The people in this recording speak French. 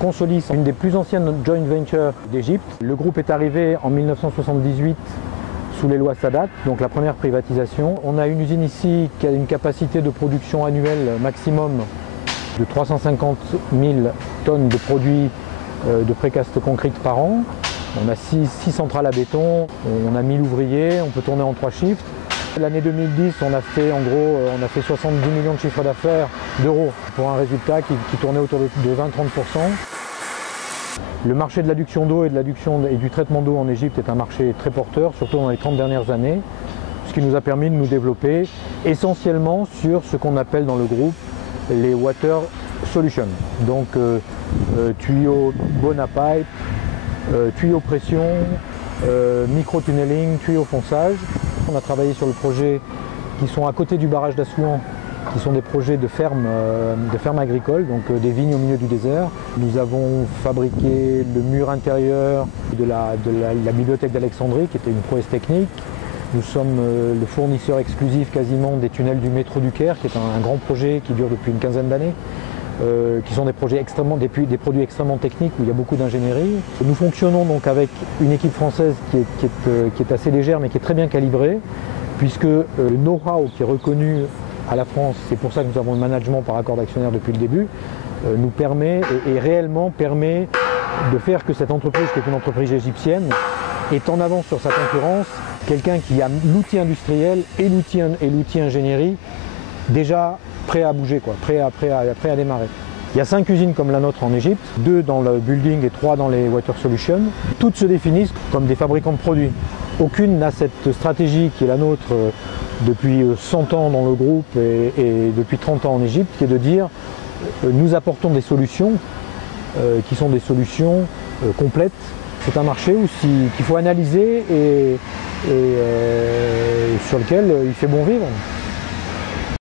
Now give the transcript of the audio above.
Consolis, une des plus anciennes joint ventures d'Égypte. Le groupe est arrivé en 1978 sous les lois Sadat, donc la première privatisation. On a une usine ici qui a une capacité de production annuelle maximum de 350 000 tonnes de produits de précast concrète par an. On a 6 centrales à béton, on a 1000 ouvriers, on peut tourner en 3 shifts. L'année 2010, on a fait en gros 70 millions de chiffre d'affaires d'euros pour un résultat qui tournait autour de 20-30%. Le marché de l'adduction d'eau et du traitement d'eau en Égypte est un marché très porteur, surtout dans les 30 dernières années, ce qui nous a permis de nous développer essentiellement sur ce qu'on appelle dans le groupe les water solutions. Donc tuyaux Bonapipe, tuyaux pression, micro-tunneling, tuyaux fonçage. On a travaillé sur le projet qui sont à côté du barrage d'Assouan, qui sont des projets de fermes agricoles, donc des vignes au milieu du désert. Nous avons fabriqué le mur intérieur de la bibliothèque d'Alexandrie, qui était une prouesse technique. Nous sommes le fournisseur exclusif quasiment des tunnels du métro du Caire, qui est un grand projet qui dure depuis une quinzaine d'années. Qui sont des produits extrêmement techniques où il y a beaucoup d'ingénierie. Nous fonctionnons donc avec une équipe française qui est assez légère mais qui est très bien calibrée, puisque le know-how qui est reconnu à la France, c'est pour ça que nous avons le management par accord d'actionnaire depuis le début, nous permet et réellement permet de faire que cette entreprise, qui est une entreprise égyptienne, est en avance sur sa concurrence, quelqu'un qui a l'outil industriel et l'outil ingénierie déjà prêt à bouger, prêt à démarrer. Il y a 5 usines comme la nôtre en Égypte, 2 dans le building et 3 dans les water solutions. Toutes se définissent comme des fabricants de produits. Aucune n'a cette stratégie qui est la nôtre depuis 100 ans dans le groupe et depuis 30 ans en Égypte, qui est de dire nous apportons des solutions qui sont des solutions complètes. C'est un marché qu'il faut analyser et sur lequel il fait bon vivre.